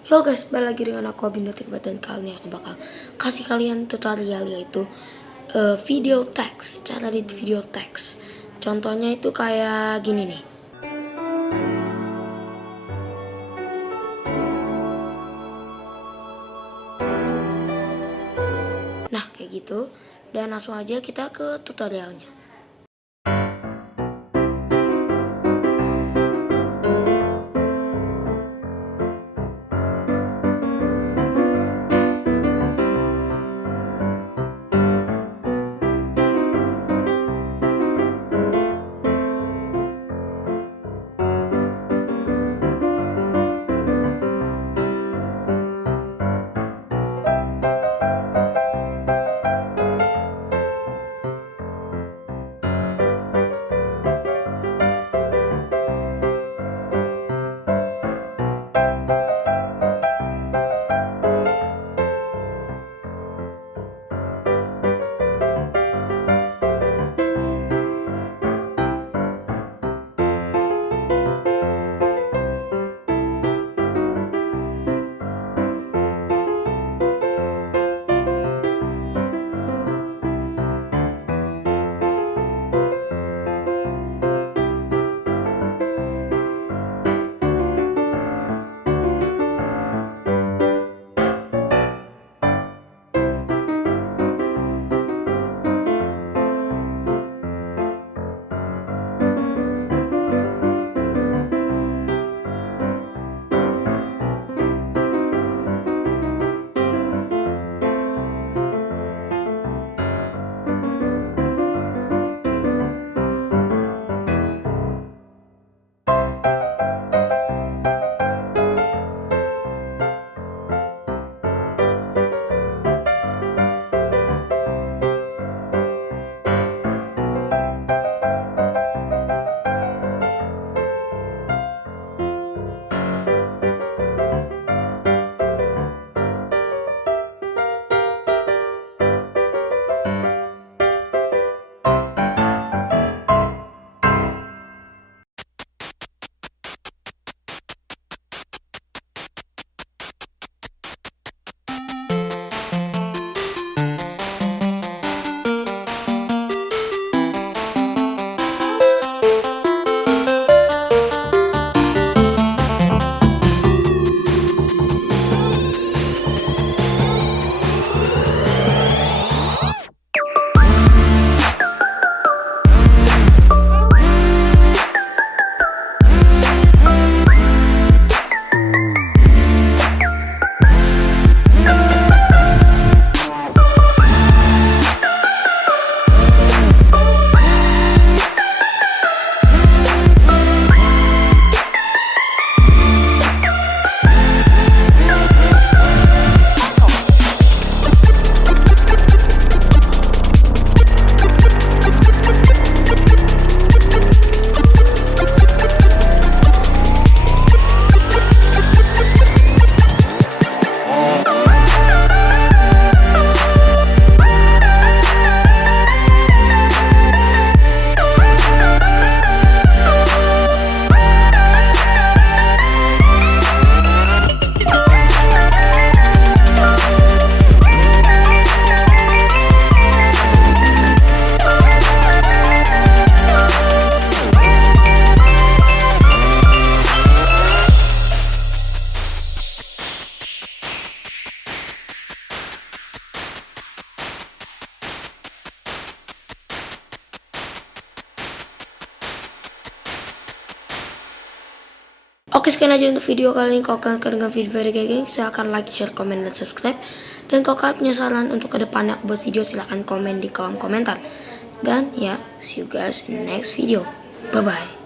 Yo guys, balik lagi dengan aku Abin dan kali ini aku bakal kasih kalian tutorial yaitu video teks, cara edit video teks. Contohnya itu kayak gini nih. Nah kayak gitu, dan langsung aja kita ke tutorialnya. Oke, sekian aja untuk video kali ini. Kalau kalian kedengar video kayak gini, silahkan like, share, komen, dan subscribe. Dan kalau kalian punya saran untuk kedepannya aku buat video, silahkan komen di kolom komentar. Dan ya, see you guys in the next video. Bye bye.